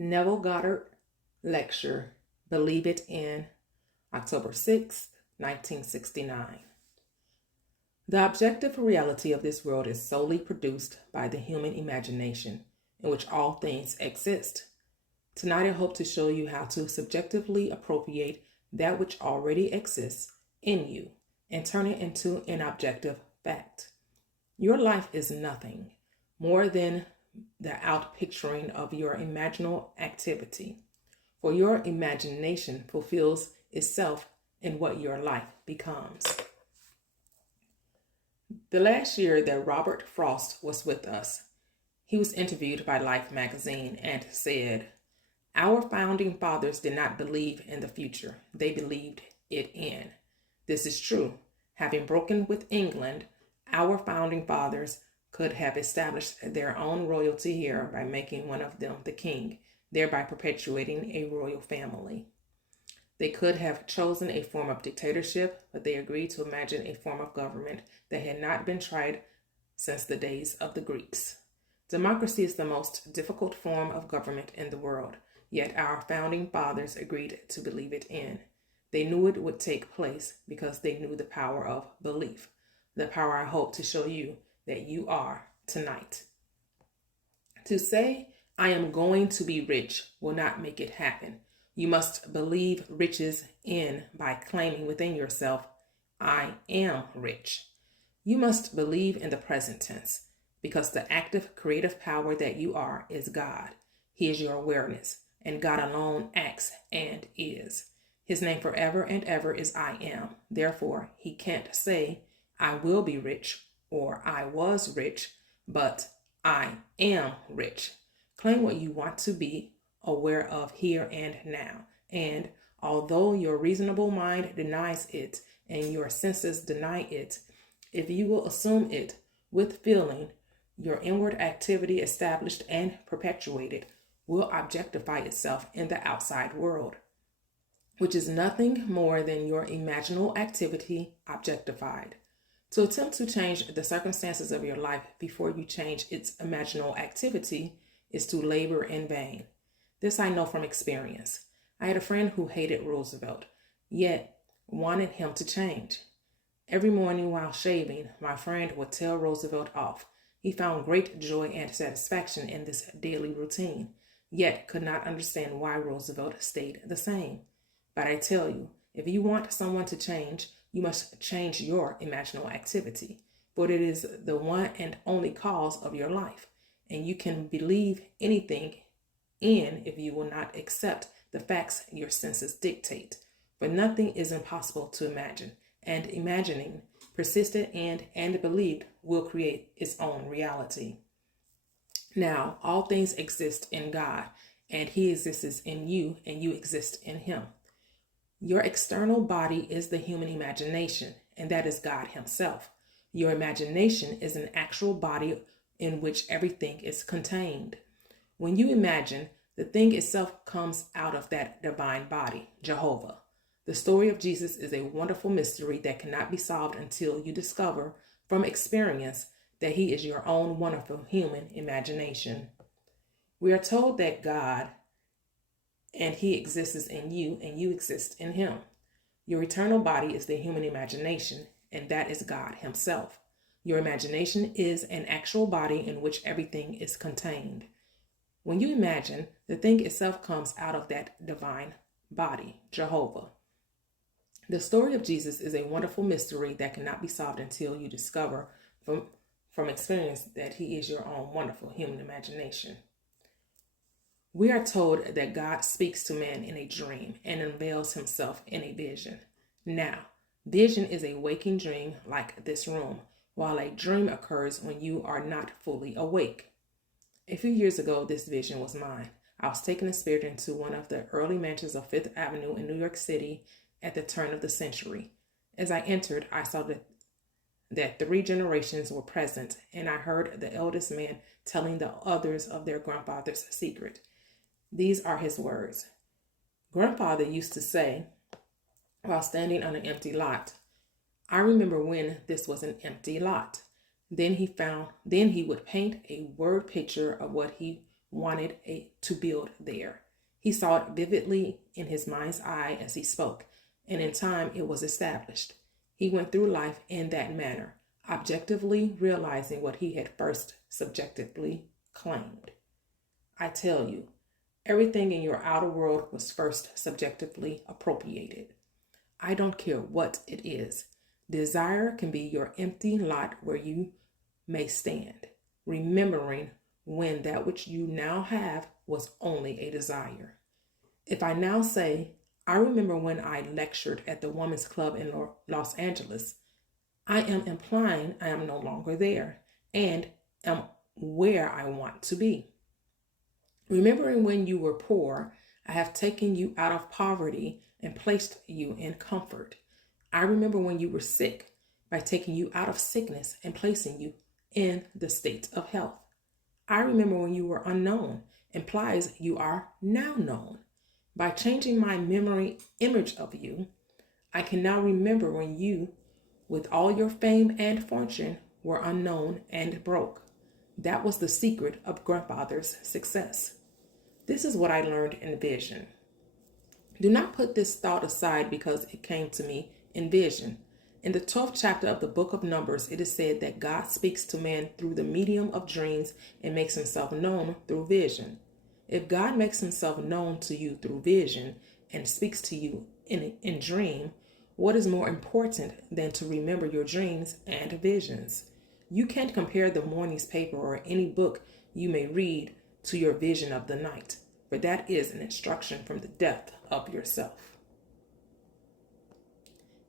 Neville Goddard lecture, Believe It In, October 6, 1969. The objective reality of this world is solely produced by the human imagination, in which all things exist. Tonight I hope to show you how to subjectively appropriate that which already exists in you and turn it into an objective fact. Your life is nothing more than the outpicturing of your imaginal activity, for your imagination fulfills itself in what your life becomes. The last year that Robert Frost was with us, he was interviewed by Life magazine and said, "Our founding fathers did not believe in the future. They believed it in." This is true. Having broken with England, our founding fathers could have established their own royalty here by making one of them the king, thereby perpetuating a royal family. They could have chosen a form of dictatorship, but they agreed to imagine a form of government that had not been tried since the days of the Greeks. Democracy is the most difficult form of government in the world, yet our founding fathers agreed to believe it in. They knew it would take place because they knew the power of belief, the power I hope to show you that you are tonight. To say, "I am going to be rich," will not make it happen. You must believe riches in by claiming within yourself, "I am rich." You must believe in the present tense because the active creative power that you are is God. He is your awareness, and God alone acts and is. His name forever and ever is I am. Therefore, he can't say, "I will be rich," or "I was rich," but "I am rich." Claim what you want to be aware of here and now. And although your reasonable mind denies it and your senses deny it, if you will assume it with feeling, your inward activity established and perpetuated will objectify itself in the outside world, which is nothing more than your imaginal activity objectified. To attempt to change the circumstances of your life before you change its imaginal activity is to labor in vain. This I know from experience. I had a friend who hated Roosevelt, yet wanted him to change. Every morning while shaving, my friend would tell Roosevelt off. He found great joy and satisfaction in this daily routine, yet could not understand why Roosevelt stayed the same. But I tell you, if you want someone to change, you must change your imaginal activity, for it is the one and only cause of your life, and you can believe anything in if you will not accept the facts your senses dictate. For nothing is impossible to imagine, and imagining, persisted and believed, will create its own reality. Now, all things exist in God, and he exists in you, and you exist in him. Your external body is the human imagination, and that is God himself. Your imagination is an actual body in which everything is contained. When you imagine, the thing itself comes out of that divine body, Jehovah. The story of Jesus is a wonderful mystery that cannot be solved until you discover from experience that he is your own wonderful human imagination. We are told that God and he exists in you and you exist in him. Your eternal body is the human imagination, and that is God himself. Your imagination is an actual body in which everything is contained. When you imagine, the thing itself comes out of that divine body, Jehovah. The story of Jesus is a wonderful mystery that cannot be solved until you discover from experience that he is your own wonderful human imagination. We are told that God speaks to man in a dream and unveils himself in a vision. Now, vision is a waking dream like this room, while a dream occurs when you are not fully awake. A few years ago, this vision was mine. I was taken in spirit into one of the early mansions of Fifth Avenue in New York City at the turn of the century. As I entered, I saw that 3 generations were present, and I heard the eldest man telling the others of their grandfather's secret. These are his words. Grandfather used to say, while standing on an empty lot, "I remember when this was an empty lot." Then he would paint a word picture of what he wanted to build there. He saw it vividly in his mind's eye as he spoke, and in time it was established. He went through life in that manner, objectively realizing what he had first subjectively claimed. I tell you, everything in your outer world was first subjectively appropriated. I don't care what it is. Desire can be your empty lot where you may stand, remembering when that which you now have was only a desire. If I now say, I remember when I lectured at the Women's Club in Los Angeles, I am implying I am no longer there and am where I want to be. Remembering when you were poor, I have taken you out of poverty and placed you in comfort. I remember when you were sick by taking you out of sickness and placing you in the state of health. I remember when you were unknown, implies you are now known. By changing my memory image of you, I can now remember when you, with all your fame and fortune, were unknown and broke. That was the secret of grandfather's success. This is what I learned in vision. Do not put this thought aside because it came to me in vision. In the 12th chapter of the book of Numbers, it is said that God speaks to man through the medium of dreams and makes himself known through vision. If God makes himself known to you through vision and speaks to you in dream, what is more important than to remember your dreams and visions? You can't compare the morning's paper or any book you may read to your vision of the night, for that is an instruction from the depth of yourself.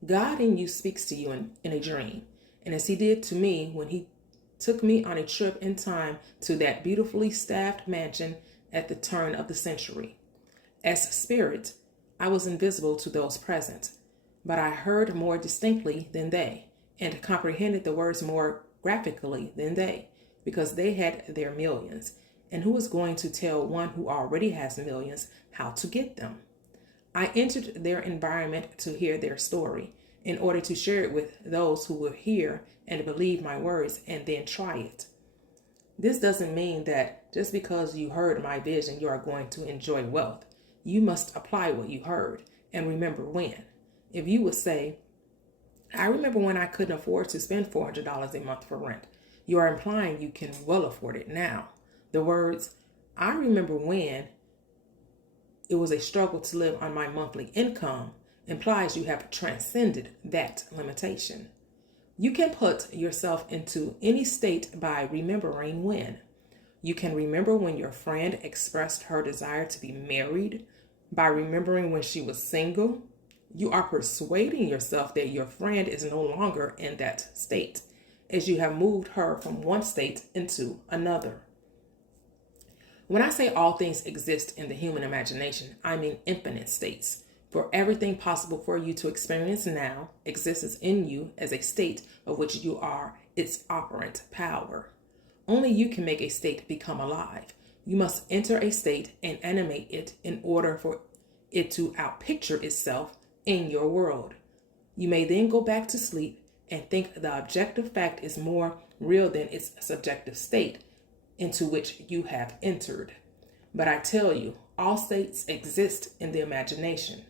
God in you speaks to you in a dream, and as he did to me when he took me on a trip in time to that beautifully staffed mansion at the turn of the century. As spirit, I was invisible to those present, but I heard more distinctly than they, and comprehended the words more graphically than they, because they had their millions. And who is going to tell one who already has millions how to get them? I entered their environment to hear their story, in order to share it with those who will hear and believe my words and then try it. This doesn't mean that just because you heard my vision, you are going to enjoy wealth. You must apply what you heard and remember when. If you would say, I remember when I couldn't afford to spend $400 a month for rent, you are implying you can well afford it now. The words, I remember when it was a struggle to live on my monthly income, implies you have transcended that limitation. You can put yourself into any state by remembering when. You can remember when your friend expressed her desire to be married by remembering when she was single. You are persuading yourself that your friend is no longer in that state, as you have moved her from one state into another. When I say all things exist in the human imagination, I mean infinite states. For everything possible for you to experience now exists in you as a state of which you are its operant power. Only you can make a state become alive. You must enter a state and animate it in order for it to outpicture itself in your world. You may then go back to sleep and think the objective fact is more real than its subjective state into which you have entered. But I tell you, all states exist in the imagination.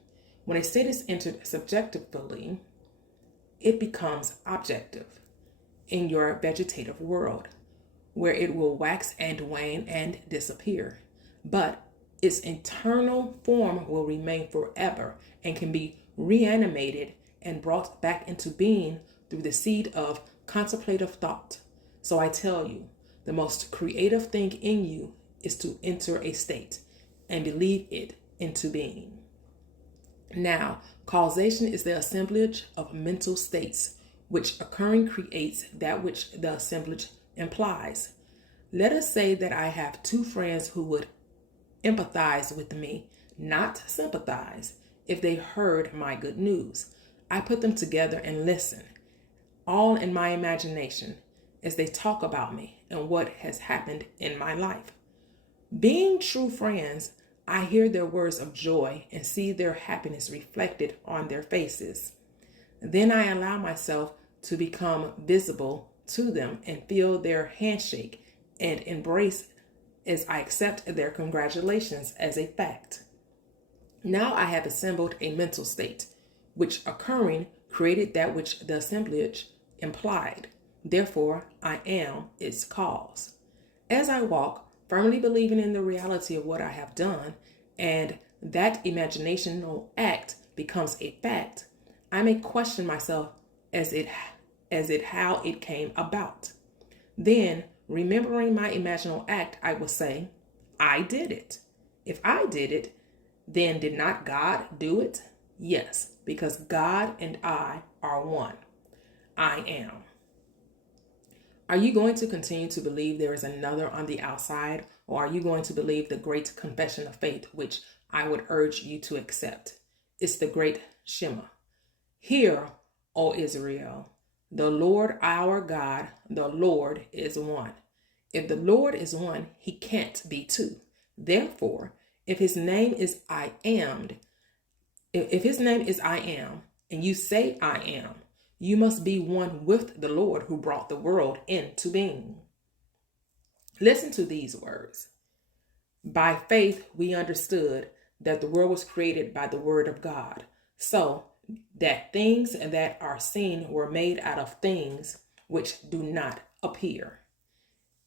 When a state is entered subjectively, it becomes objective in your vegetative world, where it will wax and wane and disappear. But its internal form will remain forever and can be reanimated and brought back into being through the seed of contemplative thought. So I tell you, the most creative thing in you is to enter a state and believe it into being. Now, causation is the assemblage of mental states, which occurring creates that which the assemblage implies. Let us say that I have two friends who would empathize with me, not sympathize, if they heard my good news. I put them together and listen, all in my imagination, as they talk about me and what has happened in my life. Being true friends, I hear their words of joy and see their happiness reflected on their faces. Then I allow myself to become visible to them and feel their handshake and embrace as I accept their congratulations as a fact. Now I have assembled a mental state, which occurring created that which the assemblage implied. Therefore, I am its cause. As I walk, firmly believing in the reality of what I have done, and that imaginational act becomes a fact, I may question myself as it how it came about. Then, remembering my imaginal act, I will say, I did it. If I did it, then did not God do it? Yes, because God and I are one. I am. Are you going to continue to believe there is another on the outside, or are you going to believe the great confession of faith, which I would urge you to accept? It's the great Shema. Hear, O Israel, the Lord our God, the Lord is one. If the Lord is one, he can't be two. Therefore, if his name is I am, and you say I am, you must be one with the Lord who brought the world into being. Listen to these words. By faith, we understood that the world was created by the word of God, so that things that are seen were made out of things which do not appear.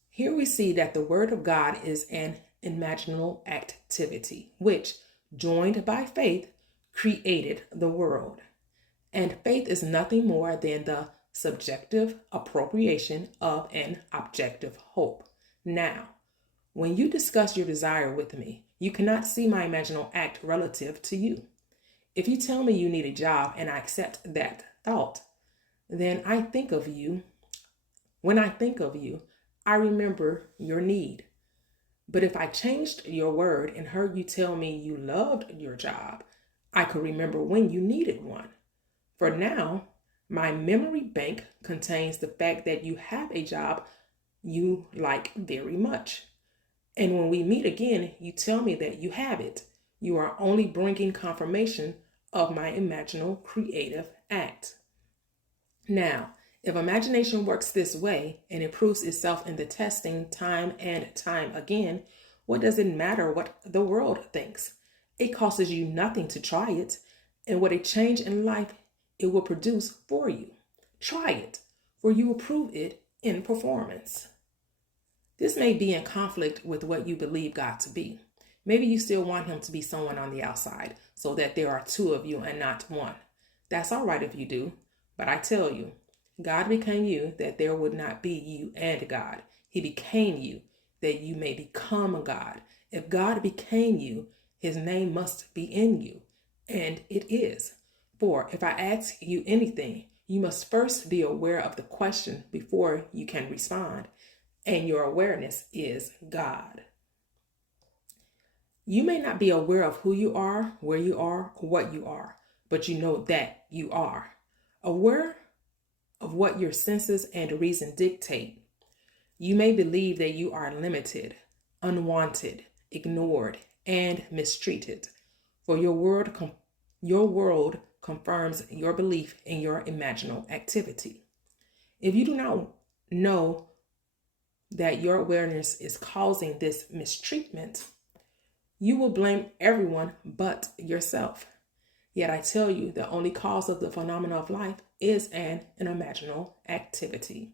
Here we see that the word of God is an imaginal activity, which, joined by faith, created the world. And faith is nothing more than the subjective appropriation of an objective hope. Now, when you discuss your desire with me, you cannot see my imaginal act relative to you. If you tell me you need a job and I accept that thought, then when I think of you, I remember your need. But if I changed your word and heard you tell me you loved your job, I could remember when you needed one. For now, my memory bank contains the fact that you have a job you like very much. And when we meet again, you tell me that you have it. You are only bringing confirmation of my imaginal creative act. Now, if imagination works this way and it proves itself in the testing time and time again, what does it matter what the world thinks? It costs you nothing to try it, and what a change in life it will produce for you. Try it, for you will prove it in performance. This may be in conflict with what you believe God to be. Maybe you still want him to be someone on the outside, so that there are two of you and not one. That's all right if you do, but I tell you, God became you that there would not be you and God. He became you that you may become a God. If God became you, his name must be in you, and it is. For if I ask you anything, you must first be aware of the question before you can respond, and your awareness is God. You may not be aware of who you are, where you are, or what you are, but you know that you are. Aware of what your senses and reason dictate, you may believe that you are limited, unwanted, ignored, and mistreated. For your world confirms your belief in your imaginal activity. If you do not know that your awareness is causing this mistreatment, you will blame everyone but yourself. Yet I tell you, the only cause of the phenomena of life is an imaginal activity.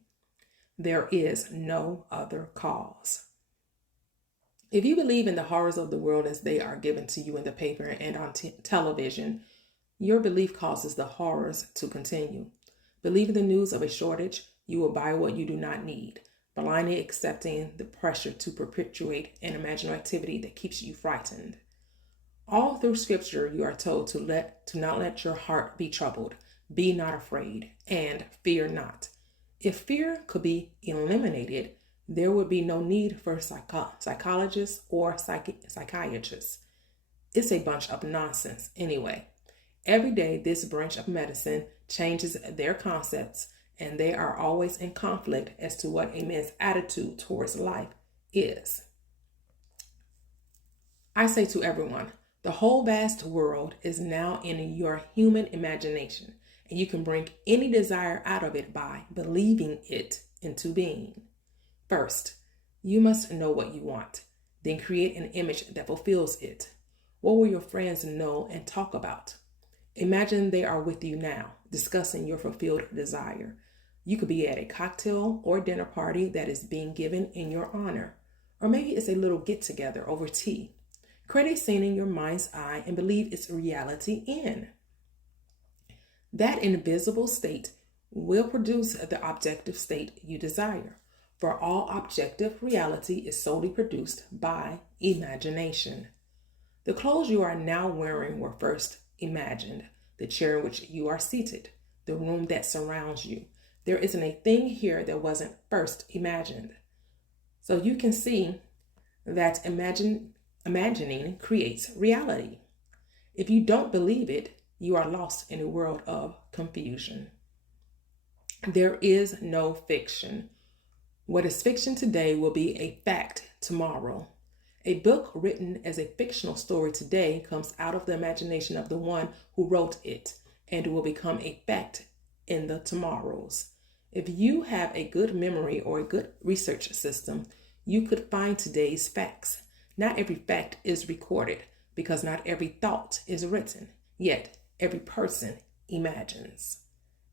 There is no other cause. If you believe in the horrors of the world as they are given to you in the paper and on television, your belief causes the horrors to continue. Believing the news of a shortage, you will buy what you do not need, blindly accepting the pressure to perpetuate an imaginal activity that keeps you frightened. All through scripture, you are told to not let your heart be troubled, be not afraid, and fear not. If fear could be eliminated, there would be no need for psychologists or psychiatrists. It's a bunch of nonsense anyway. Every day, this branch of medicine changes their concepts, and they are always in conflict as to what a man's attitude towards life is. I say to everyone, the whole vast world is now in your human imagination, and you can bring any desire out of it by believing it into being. First, you must know what you want. Then create an image that fulfills it. What will your friends know and talk about? Imagine they are with you now, discussing your fulfilled desire. You could be at a cocktail or dinner party that is being given in your honor. Or maybe it's a little get together over tea. Create a scene in your mind's eye and believe its reality in. That invisible state will produce the objective state you desire. For all objective reality is solely produced by imagination. The clothes you are now wearing were first imagined. The chair in which you are seated, the room that surrounds you. There isn't a thing here that wasn't first imagined. So you can see that imagining creates reality. If you don't believe it, you are lost in a world of confusion. There is no fiction. What is fiction today will be a fact tomorrow. A book written as a fictional story today comes out of the imagination of the one who wrote it and will become a fact in the tomorrows. If you have a good memory or a good research system, you could find today's facts. Not every fact is recorded because not every thought is written, yet every person imagines.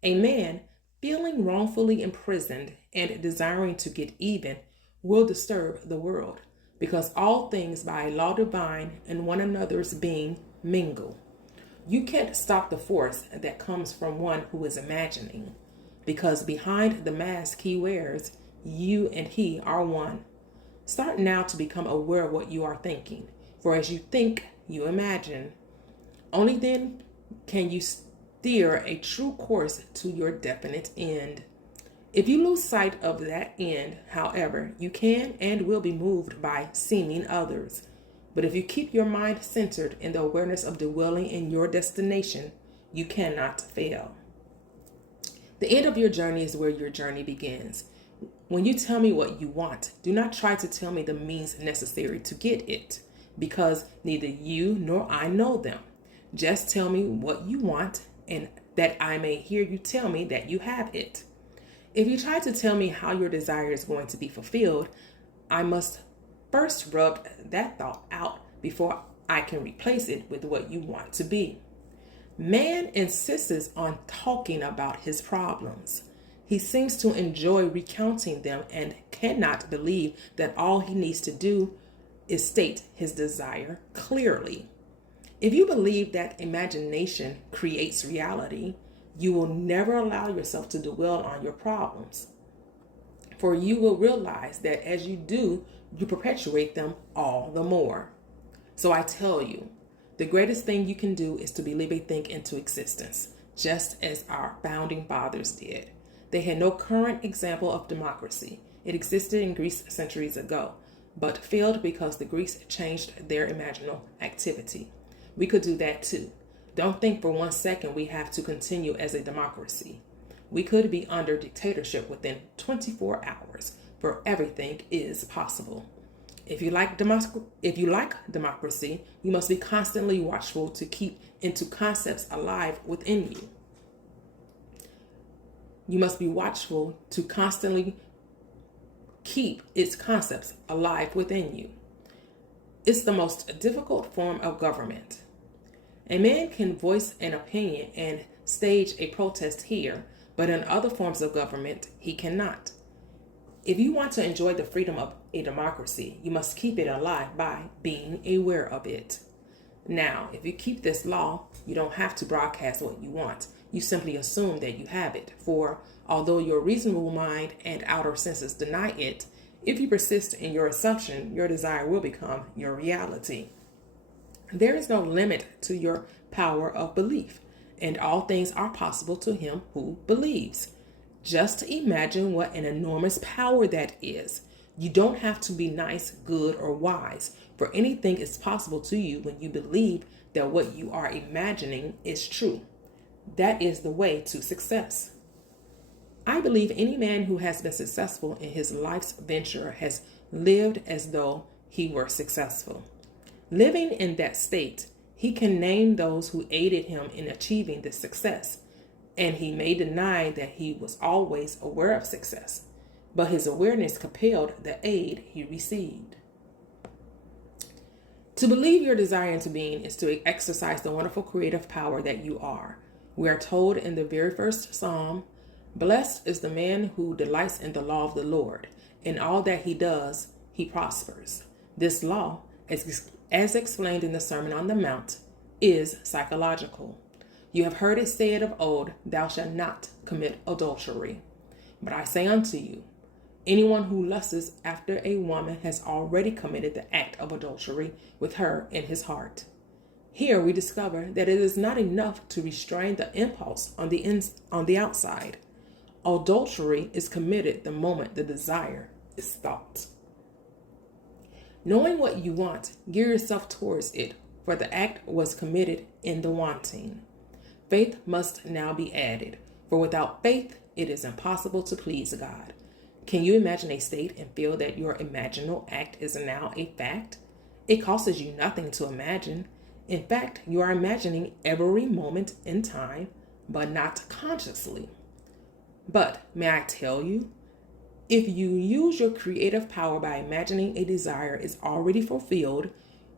A man feeling wrongfully imprisoned and desiring to get even will disturb the world, because all things by law divine and one another's being mingle. You can't stop the force that comes from one who is imagining, because behind the mask he wears, you and he are one. Start now to become aware of what you are thinking, for as you think, you imagine. Only then can you steer a true course to your definite end. If you lose sight of that end, however, you can and will be moved by seeming others. But if you keep your mind centered in the awareness of dwelling in your destination, you cannot fail. The end of your journey is where your journey begins. When you tell me what you want, do not try to tell me the means necessary to get it, because neither you nor I know them. Just tell me what you want, and that I may hear you tell me that you have it. If you try to tell me how your desire is going to be fulfilled, I must first rub that thought out before I can replace it with what you want to be. Man insists on talking about his problems. He seems to enjoy recounting them and cannot believe that all he needs to do is state his desire clearly. If you believe that imagination creates reality, you will never allow yourself to dwell on your problems. For you will realize that as you do, you perpetuate them all the more. So I tell you, the greatest thing you can do is to believe a thing into existence, just as our founding fathers did. They had no current example of democracy. It existed in Greece centuries ago, but failed because the Greeks changed their imaginal activity. We could do that too. Don't think for 1 second we have to continue as a democracy. We could be under dictatorship within 24 hours, for everything is possible. If you like democracy, you must be constantly watchful to keep into concepts alive within you. You must be watchful to constantly keep its concepts alive within you. It's the most difficult form of government. A man can voice an opinion and stage a protest here, but in other forms of government, he cannot. If you want to enjoy the freedom of a democracy, you must keep it alive by being aware of it. Now, if you keep this law, you don't have to broadcast what you want. You simply assume that you have it, for although your reasonable mind and outer senses deny it, if you persist in your assumption, your desire will become your reality. There is no limit to your power of belief, and all things are possible to him who believes. Just imagine what an enormous power that is. You don't have to be nice, good, or wise, for anything is possible to you when you believe that what you are imagining is true. That is the way to success. I believe any man who has been successful in his life's venture has lived as though he were successful. Living in that state, he can name those who aided him in achieving this success, and he may deny that he was always aware of success, but his awareness compelled the aid he received. To believe your desire into being is to exercise the wonderful creative power that you are. We are told in the very first Psalm, "Blessed is the man who delights in the law of the Lord. In all that he does, he prospers." This law, as explained in the Sermon on the Mount, is psychological. You have heard it said of old, "Thou shalt not commit adultery." But I say unto you, anyone who lusts after a woman has already committed the act of adultery with her in his heart. Here we discover that it is not enough to restrain the impulse on the outside. Adultery is committed the moment the desire is thought. Knowing what you want, gear yourself towards it, for the act was committed in the wanting. Faith must now be added, for without faith it is impossible to please God. Can you imagine a state and feel that your imaginal act is now a fact? It costs you nothing to imagine. In fact, you are imagining every moment in time, but not consciously. But may I tell you, if you use your creative power by imagining a desire is already fulfilled,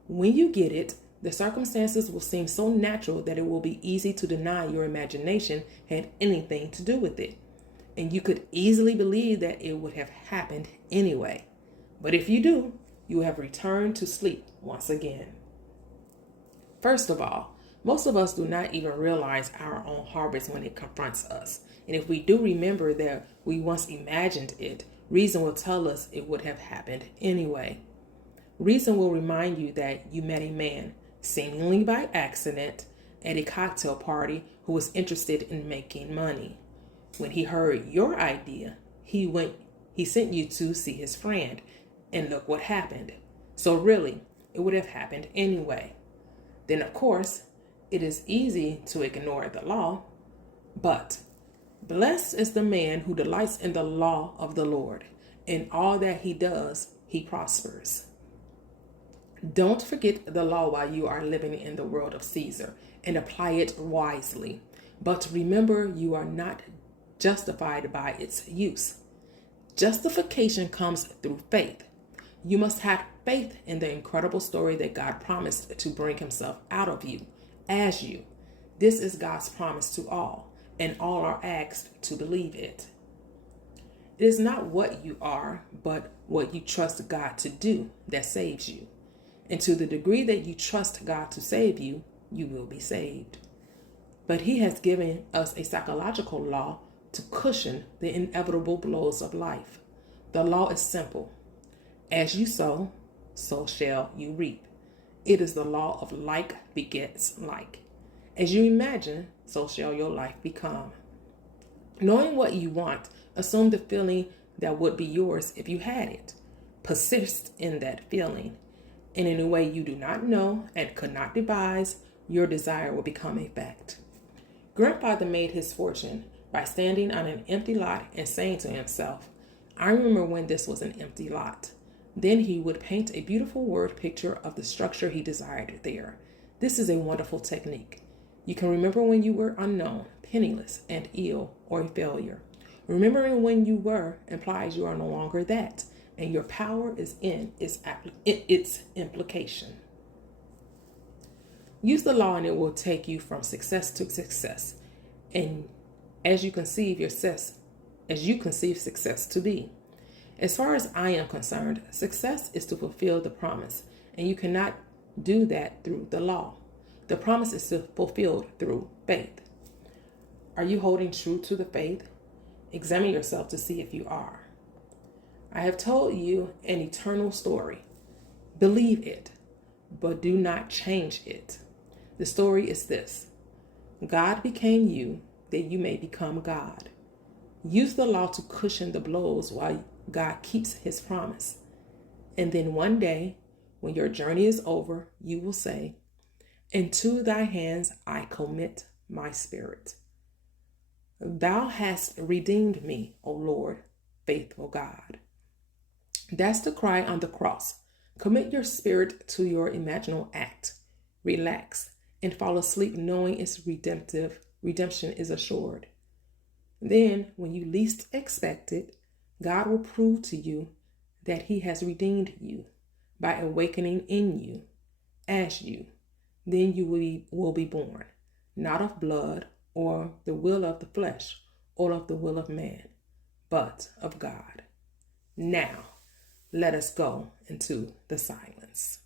when you get it, the circumstances will seem so natural that it will be easy to deny your imagination had anything to do with it. And you could easily believe that it would have happened anyway. But if you do, you have returned to sleep once again. First of all, most of us do not even realize our own harbors when it confronts us. And if we do remember that we once imagined it, reason will tell us it would have happened anyway. Reason will remind you that you met a man, seemingly by accident, at a cocktail party who was interested in making money. When he heard your idea, he sent you to see his friend, and look what happened. So really, it would have happened anyway. Then of course, it is easy to ignore the law, but blessed is the man who delights in the law of the Lord. In all that he does, he prospers. Don't forget the law while you are living in the world of Caesar, and apply it wisely. But remember, you are not justified by its use. Justification comes through faith. You must have faith in the incredible story that God promised to bring himself out of you, as you. This is God's promise to all, and all are asked to believe it. It is not what you are, but what you trust God to do that saves you. And to the degree that you trust God to save you, you will be saved. But he has given us a psychological law to cushion the inevitable blows of life. The law is simple. As you sow, so shall you reap. It is the law of like begets like. As you imagine, so shall your life become. Knowing what you want, assume the feeling that would be yours if you had it. Persist in that feeling. And in a way you do not know and could not devise, your desire will become a fact. Grandfather made his fortune by standing on an empty lot and saying to himself, "I remember when this was an empty lot." Then he would paint a beautiful word picture of the structure he desired there. This is a wonderful technique. You can remember when you were unknown, penniless, and ill, or a failure. Remembering when you were implies you are no longer that, and your power is in its implication. Use the law and it will take you from success to success, and as you conceive success to be. As far as I am concerned, success is to fulfill the promise, and you cannot do that through the law. The promise is fulfilled through faith. Are you holding true to the faith? Examine yourself to see if you are. I have told you an eternal story. Believe it, but do not change it. The story is this: God became you that you may become God. Use the law to cushion the blows while God keeps his promise. And then one day, when your journey is over, you will say, "Into thy hands I commit my spirit." Thou hast redeemed me, O Lord, faithful God. That's the cry on the cross. Commit your spirit to your imaginal act. Relax and fall asleep knowing its redemption is assured. Then, when you least expect it, God will prove to you that he has redeemed you by awakening in you as you. Then you will be born, not of blood or the will of the flesh or of the will of man, but of God. Now, let us go into the silence.